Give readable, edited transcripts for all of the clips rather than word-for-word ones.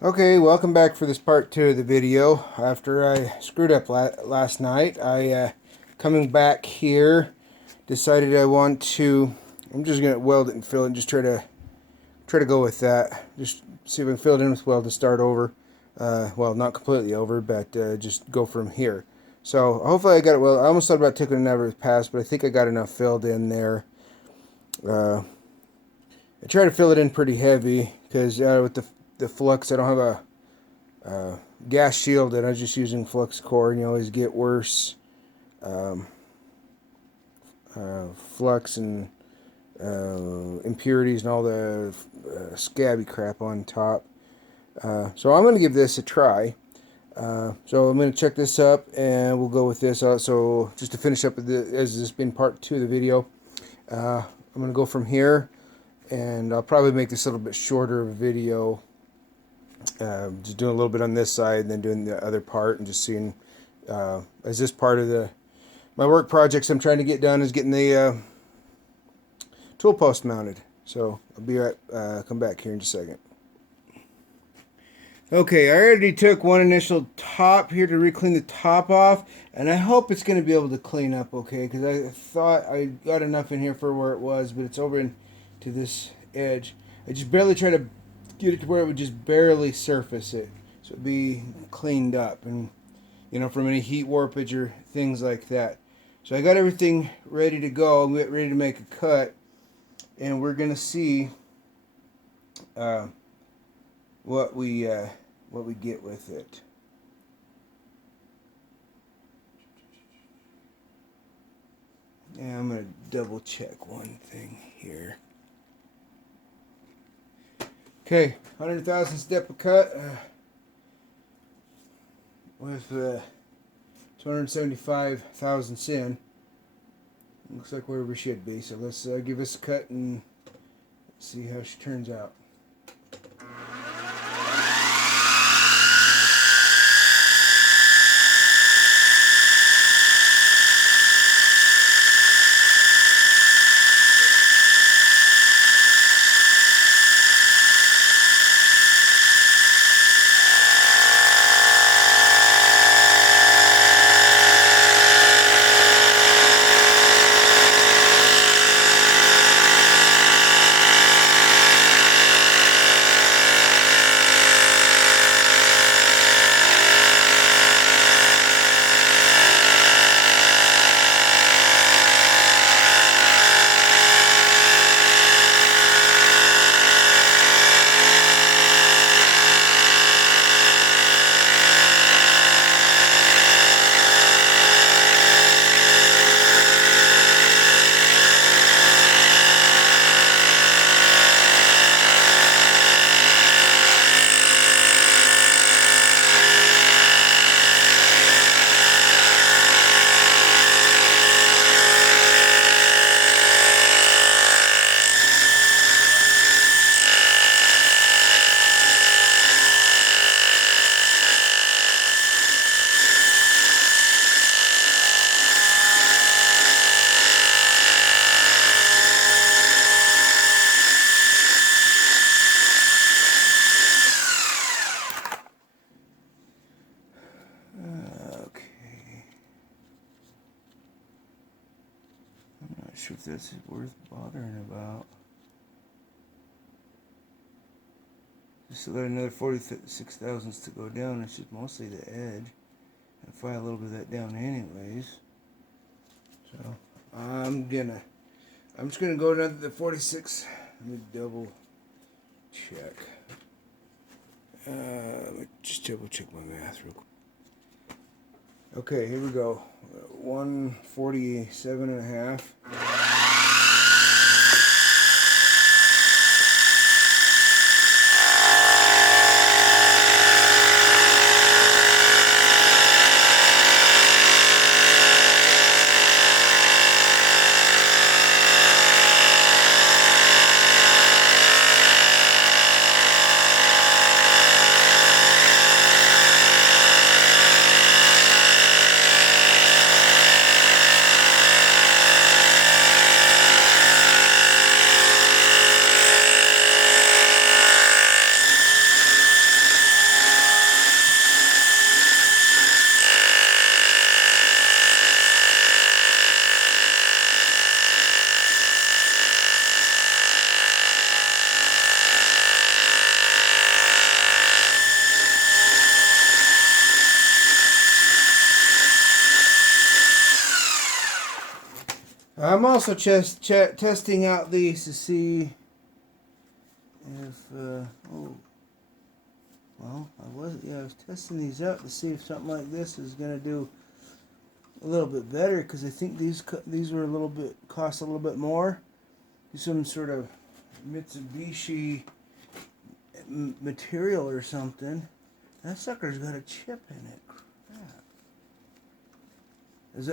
Okay, welcome back for this part 2 of the video. After I screwed up last night, coming back here, decided I'm just gonna weld it and fill it and just try to go with that. Just see if I can fill it in with weld and start over. Well, not completely over, but just go from here. So hopefully I got it well. I almost thought about taking another pass, but I think I got enough filled in there. I try to fill it in pretty heavy because with the flux, I don't have a gas shield, and I was just using flux core, and you always get worse flux and impurities and all the scabby crap on top. So I'm going to give this a try. So I'm going to check this up, and we'll go with this. So just to finish up, as this has been part 2 of the video, I'm going to go from here, and I'll probably make this a little bit shorter of a video. Just doing a little bit on this side and then doing the other part and just seeing as this part of my work projects I'm trying to get done is getting the tool post mounted. So I'll be right come back here in just a second. Okay, I already took one initial top here to re-clean the top off, and I hope it's going to be able to clean up okay, because I thought I got enough in here for where it was, but it's over to this edge. I just barely tried to get it to where it would just barely surface it, so it'd be cleaned up, and from any heat warpage or things like that. So I got everything ready to go. I'm ready to make a cut, and we're gonna see what we get with it. And I'm gonna double check one thing here. Okay, 100,000 step of cut with 275 thousandths in. Looks like where we should be. So let's give this a cut and see how she turns out. Not sure if that's worth bothering about. Just got another 46 thousandths to go down. It's just mostly the edge. I file a little bit of that down anyways. So I'm just gonna go down to the 46. Let me double check. Let me just double check my math real quick. Okay, here we go. 147 and a half. I'm also just testing out these to see if, oh, well, I was testing these out to see if something like this is going to do a little bit better, because I think these were cost a little bit more. Some sort of Mitsubishi material or something. That sucker's got a chip in it. Crap.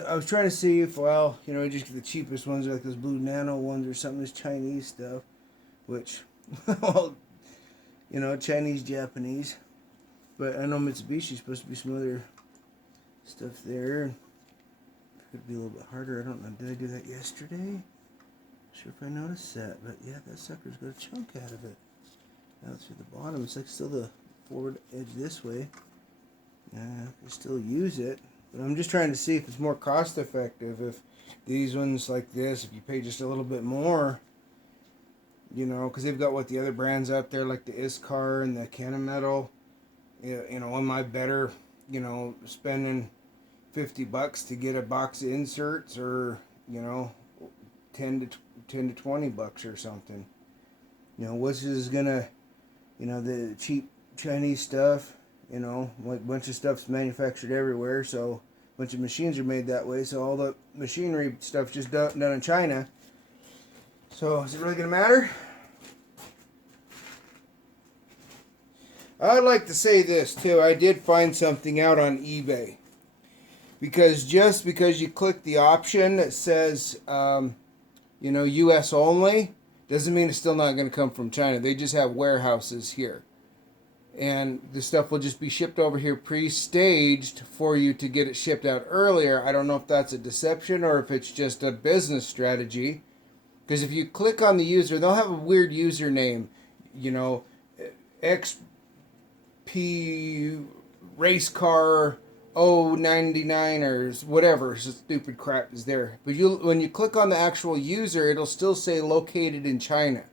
I was trying to see if, well, you know, you just get the cheapest ones, like those blue nano ones or something, this Chinese stuff, which, well, you know, Chinese, Japanese. But I know Mitsubishi's supposed to be some other stuff there. Could be a little bit harder. I don't know. Did I do that yesterday? Not sure if I noticed that. But yeah, that sucker's got a chunk out of it. Now through the bottom. It's like still the forward edge this way. Yeah, I can still use it. But I'm just trying to see if it's more cost effective. If these ones like this, if you pay just a little bit more, you know, because they've got what the other brands out there, like the Iscar and the Kennametal. You know, am I better, you know, spending $50 to get a box of inserts, or, you know, 10 to 20 bucks or something? You know, which is gonna, you know, the cheap Chinese stuff, you know, like a bunch of stuff's manufactured everywhere, so a bunch of machines are made that way, so all the machinery stuff's just done in China. So is it really gonna matter? I'd like to say this too. I did find something out on eBay. Because just because you click the option that says, you know, U.S. only, doesn't mean it's still not going to come from China. They just have warehouses here. And the stuff will just be shipped over here pre-staged for you to get it shipped out earlier. I don't know if that's a deception or if it's just a business strategy. Because if you click on the user, they'll have a weird username. You know, XP race car 099 or whatever stupid crap is there. But when you click on the actual user, it'll still say located in China.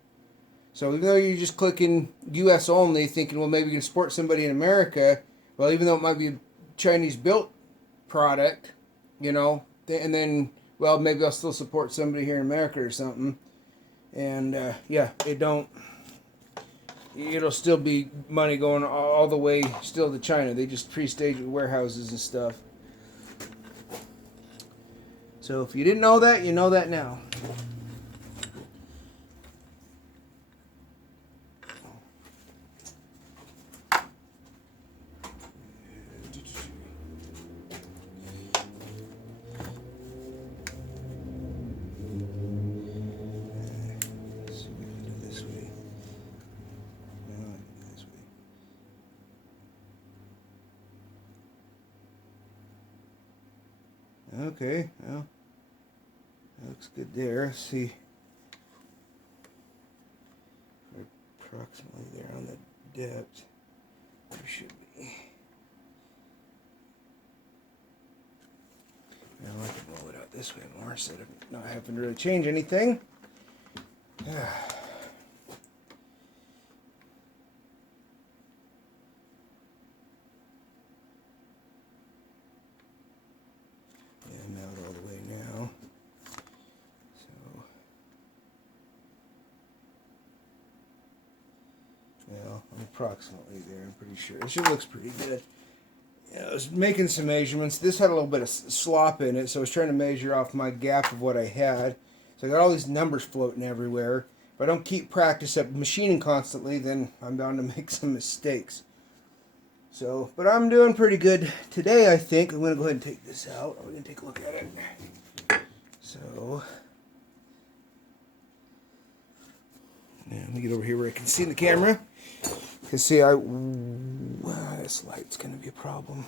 So even though you're just clicking US only, thinking, well, maybe you can support somebody in America, well, even though it might be a Chinese built product, you know, and then, well, maybe I'll still support somebody here in America or something. And yeah, it'll still be money going all the way still to China. They just pre-stage with warehouses and stuff. So if you didn't know that, you know that now. Okay, well, that looks good there. Let's see. We're approximately there on the depth. There should be. Now I can roll it out this way more instead of not having to really change anything. Well, I'm approximately there, I'm pretty sure. It looks pretty good. Yeah, I was making some measurements. This had a little bit of slop in it, so I was trying to measure off my gap of what I had. So I got all these numbers floating everywhere. If I don't keep practice up machining constantly, then I'm bound to make some mistakes. So, but I'm doing pretty good today, I think. I'm going to go ahead and take this out. We're going to take a look at it. So, yeah, let me get over here where I can see the camera. You see, this light's going to be a problem.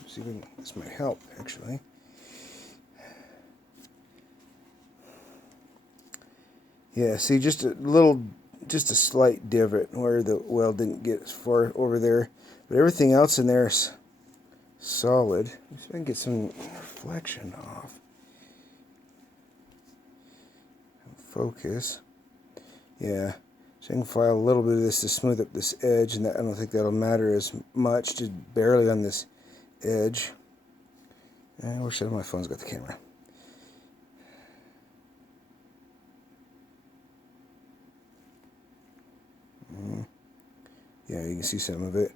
Let's see if this might help, actually. Yeah, see, just a slight divot where the weld didn't get as far over there. But everything else in there is solid. Let's see if I can get some reflection off. Focus. Yeah. So I can file a little bit of this to smooth up this edge, and I don't think that'll matter as much, just barely on this edge. I wish my phone's got the camera. Yeah, you can see some of it.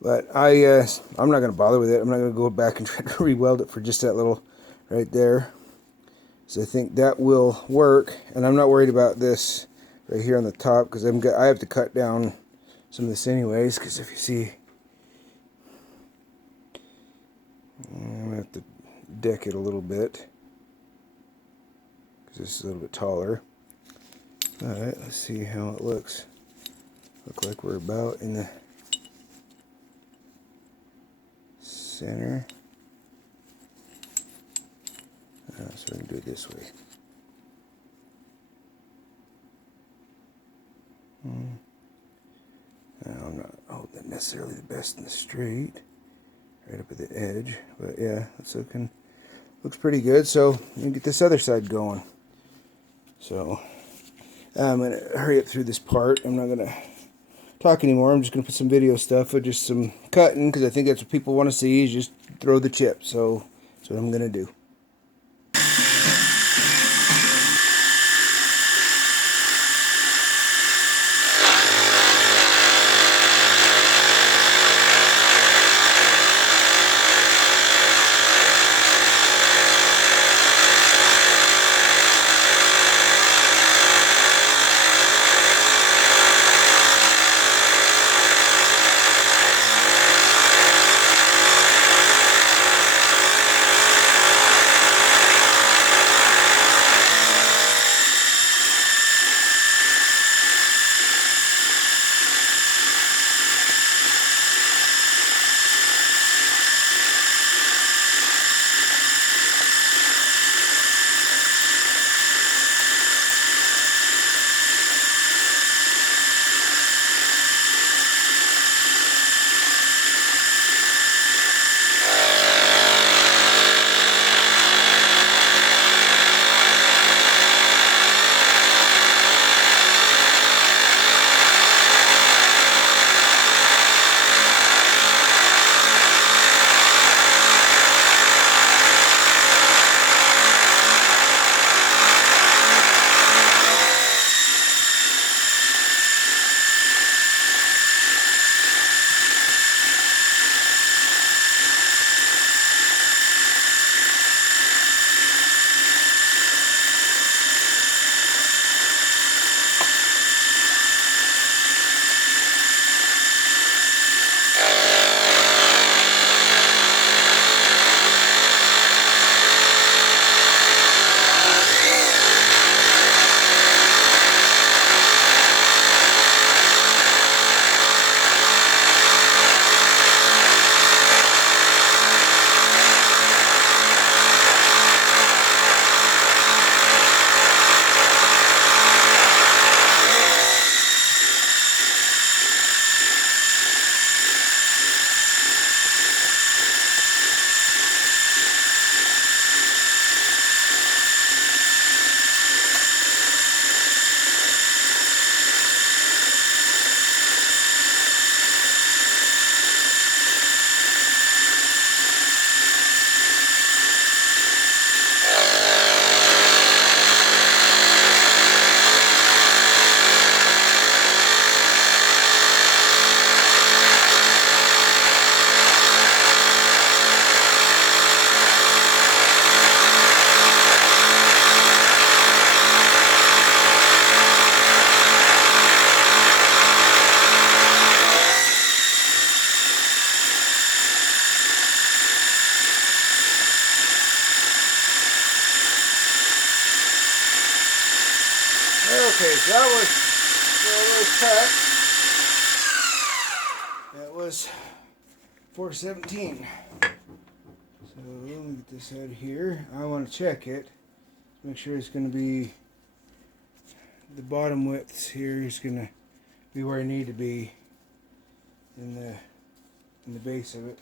But I'm not going to bother with it. I'm not going to go back and try to re-weld it for just that little right there. So I think that will work. And I'm not worried about this right here on the top because I have to cut down some of this anyways. Because if you see, I'm going to have to deck it a little bit because this is a little bit taller. Alright, let's see how it looks. Look like we're about in the center. So we can do it this way. Now, I'm not holding necessarily the best in the straight, right up at the edge, but yeah, it's looks pretty good. So you can get this other side going. So I'm gonna hurry up through this part. I'm not gonna talk anymore. I'm just gonna put some video stuff of just some cutting because I think that's what people want to see is just throw the chip. So that's what I'm gonna do. Okay, so that was cut. That was 417. So let me get this out of here. I want to check it. Make sure it's going to be the bottom widths here is going to be where I need to be in the base of it.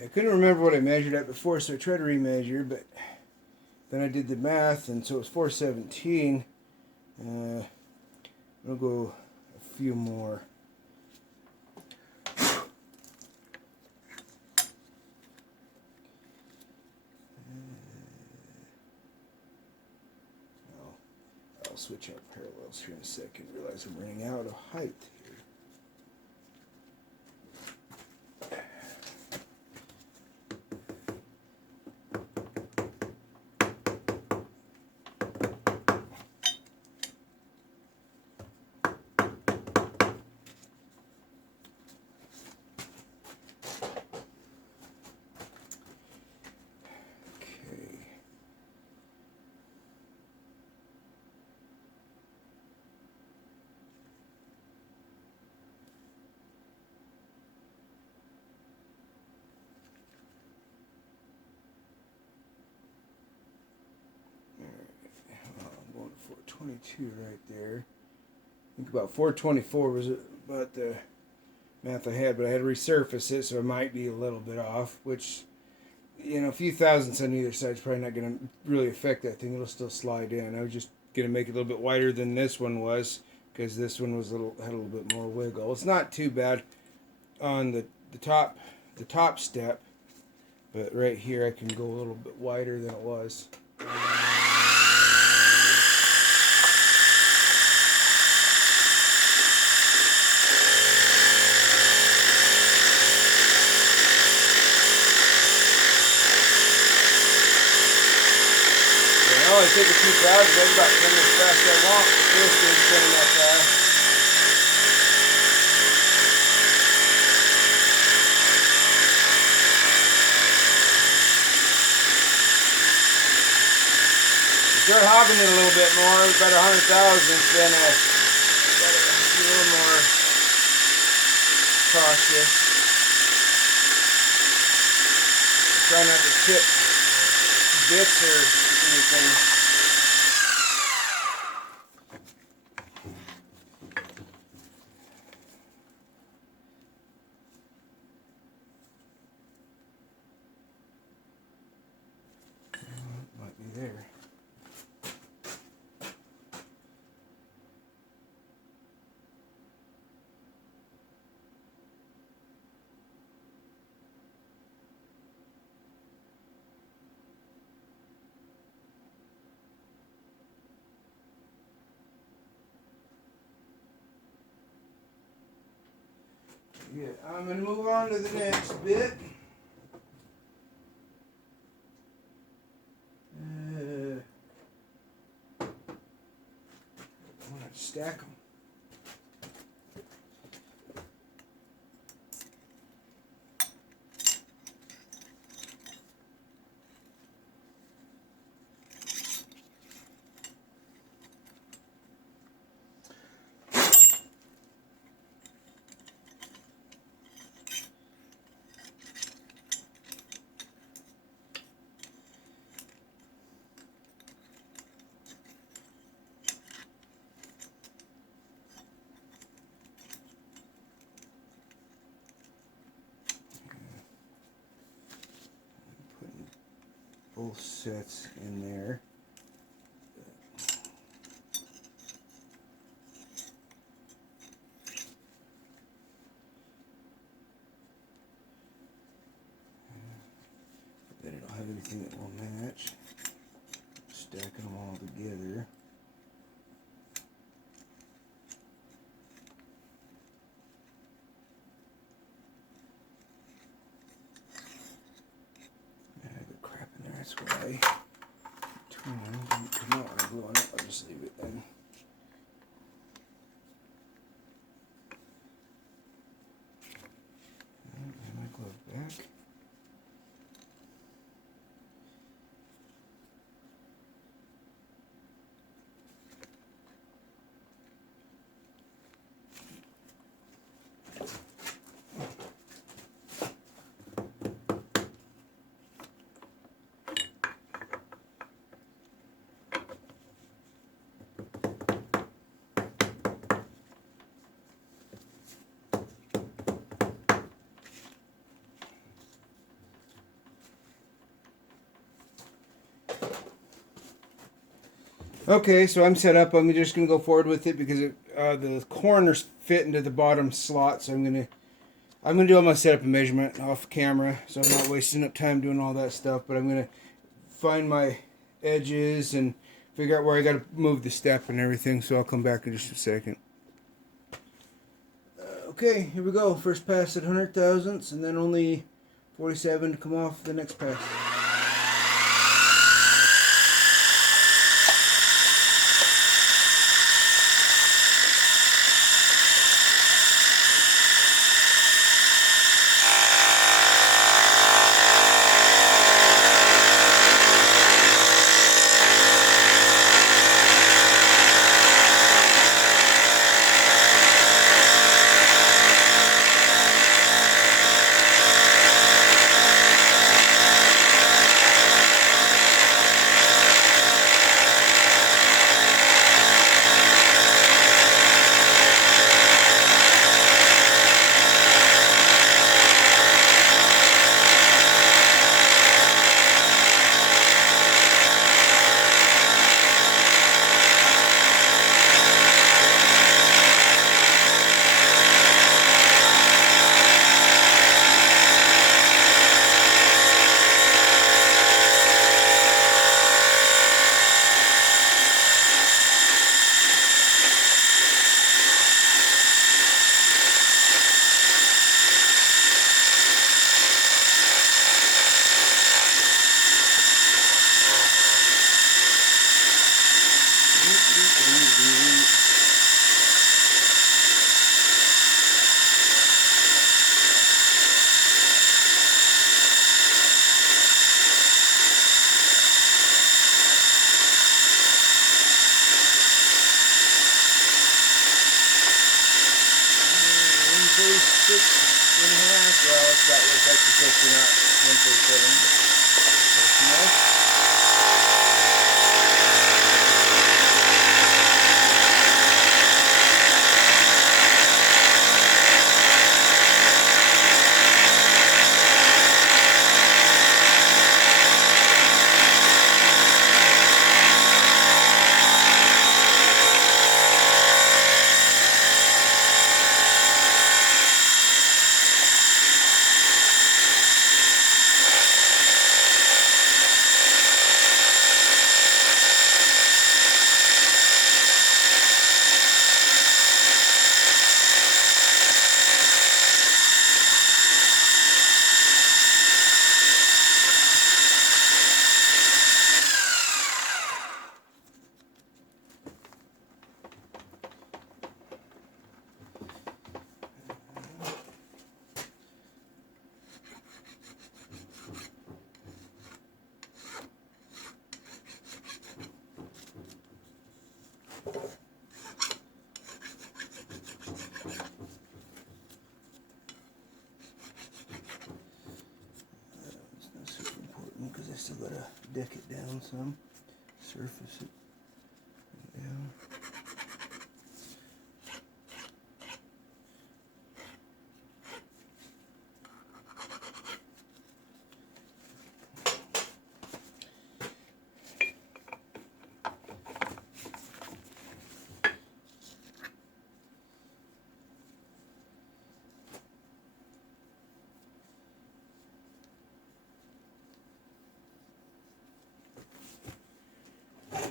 I couldn't remember what I measured at before, so I tried to remeasure, but then I did the math, and so it was 417. I'll go a few more. I'll switch out parallels here in a second. Realize I'm running out of height here. I'm going to 422 right there. I think about 424 was about the math I had, but I had to resurface it, so it might be a little bit off, which, you know, a few thousandths on either side is probably not going to really affect that thing. It'll still slide in. I was just going to make it a little bit wider than this one was, because this one was had a little bit more wiggle. It's not too bad on the top step, but right here I can go a little bit wider than it was. I only take a few crowds, that's about 10 as fast as I want. The first thing's spinning that fast. Start hogging it a little bit more, about 100,000, then gotta be a little more cautious. Try not to tip bits or anything. Might be there. Yeah, I'm going to move on to the next bit. I want to stack them. Both sets in there. Then I don't have anything that will match. Stacking them all together. That's why between them didn't come out when I glue on it. I'll just leave it then. And my glove back. Okay, so I'm set up. I'm just gonna go forward with it because the corners fit into the bottom slot. So I'm gonna do all my setup and measurement off camera, so I'm not wasting up time doing all that stuff. But I'm gonna find my edges and figure out where I gotta move the step and everything. So I'll come back in just a second. Okay, here we go. First pass at 100 thousandths, and then only 47 to come off the next pass. Well, that was actually supposed to not 137, but close enough. Because I still gotta deck it down some, surface it down.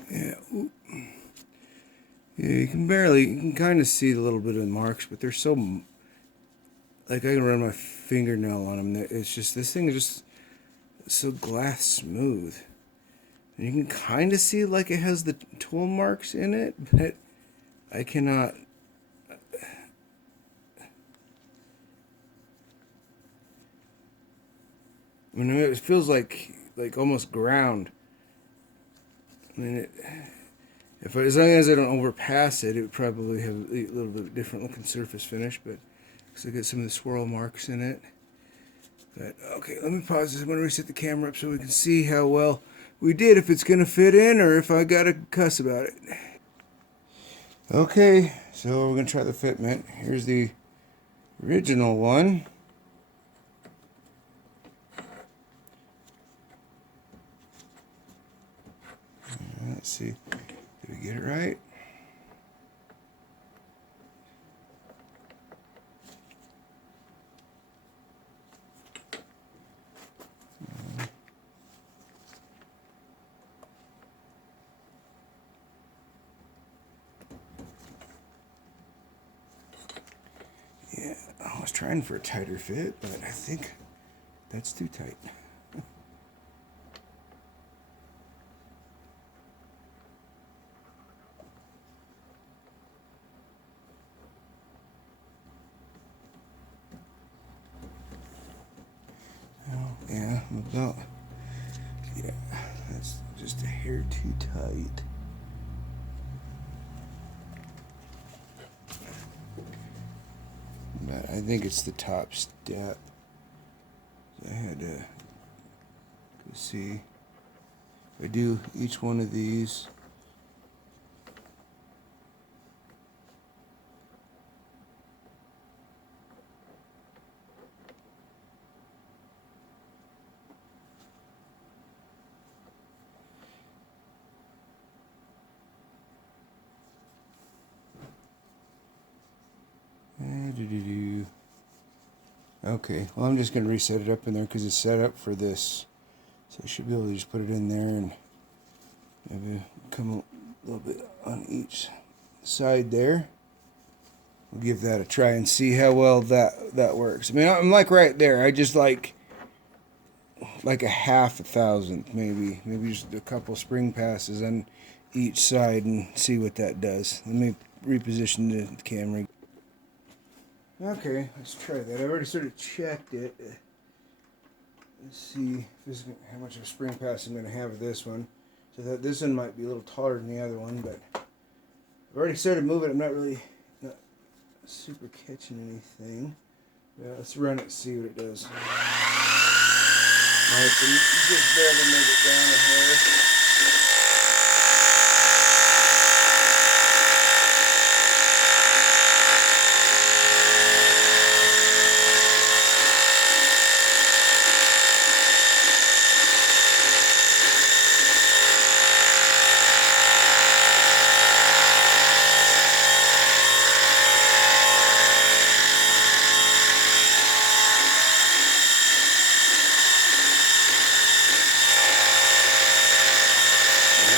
Yeah. Yeah, you can kind of see a little bit of the marks, but they're so, like I can run my fingernail on them. It's just, this thing is just so glass smooth. And you can kind of see like it has the tool marks in it, but I cannot. I mean, it feels like almost ground. I mean, as long as I don't overpass it, it would probably have a little bit different looking surface finish. But because I get some of the swirl marks in it. But okay, let me pause this. I'm gonna reset the camera up so we can see how well we did. If it's gonna fit in, or if I gotta cuss about it. Okay, so we're gonna try the fitment. Here's the original one. Let's see Did we get it right? Yeah, I was trying for a tighter fit, but I think that's too tight. Yeah, about, yeah, that's just a hair too tight. But I think it's the top step. I had to see. If I do each one of these, okay, well, I'm just going to reset it up in there because it's set up for this. So I should be able to just put it in there and maybe come a little bit on each side there. We'll give that a try and see how well that works. I mean, I'm like right there. I just like a half a thousandth, maybe just a couple spring passes on each side and see what that does. Let me reposition the camera. Okay, let's try that. I've already sort of checked it. Let's see how much of a spring pass I'm going to have with this one. So that this one might be a little taller than the other one, but I've already started moving. I'm not super catching anything. Yeah, let's run it and see what it does. I have to just barely move it down a hair.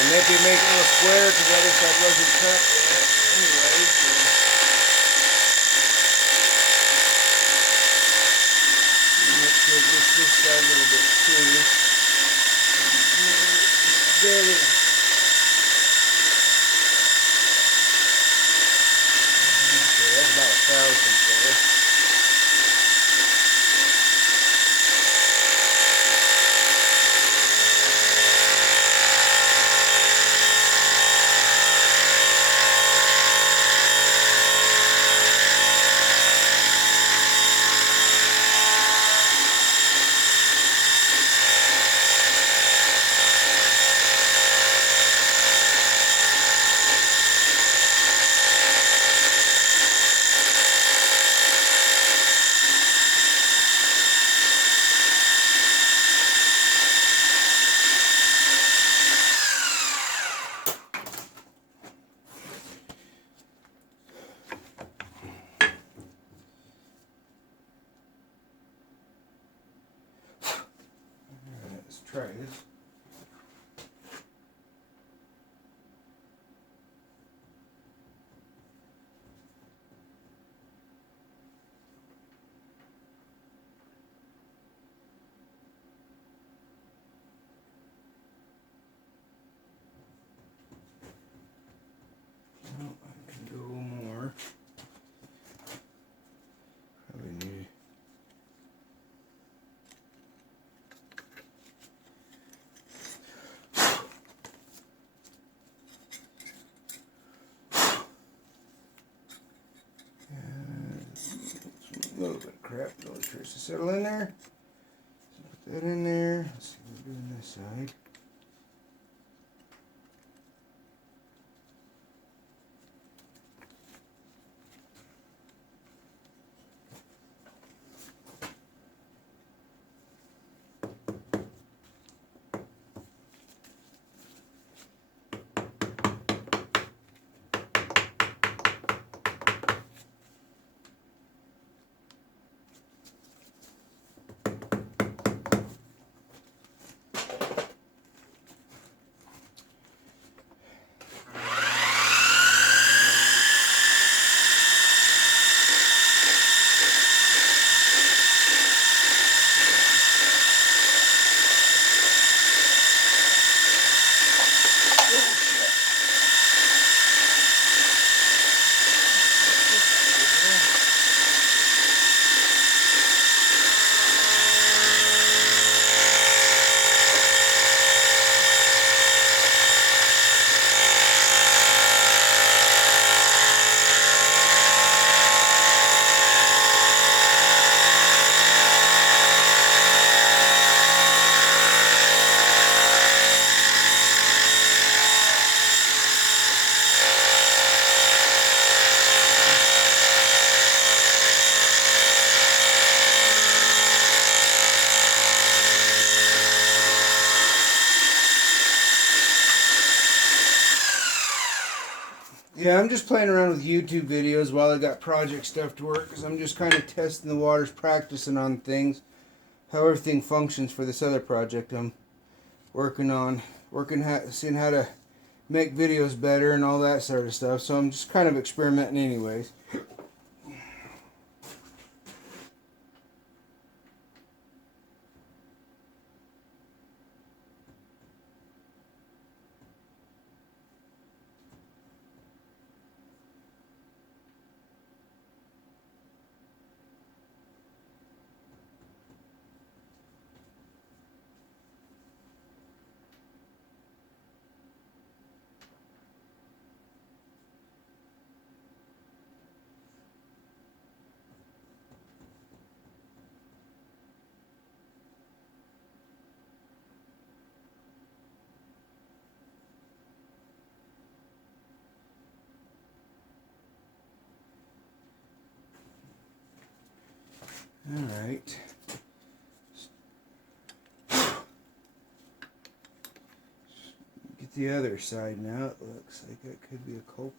Maybe make it a little square because the other side wasn't cut anyway. So. Make sure it gets this side a little bit too. Barely. Okay, that's about 1,000 there. Let's try this. Well, I can go more. Probably need. A little bit of crap. Really tries to settle in there. So put that in there. Let's see what we're doing this side. Yeah, I'm just playing around with YouTube videos while I got project stuff to work, because I'm just kind of testing the waters, practicing on things, how everything functions for this other project I'm working on, seeing how to make videos better and all that sort of stuff. So I'm just kind of experimenting anyways. Alright. Get the other side now. It looks like that could be a culprit.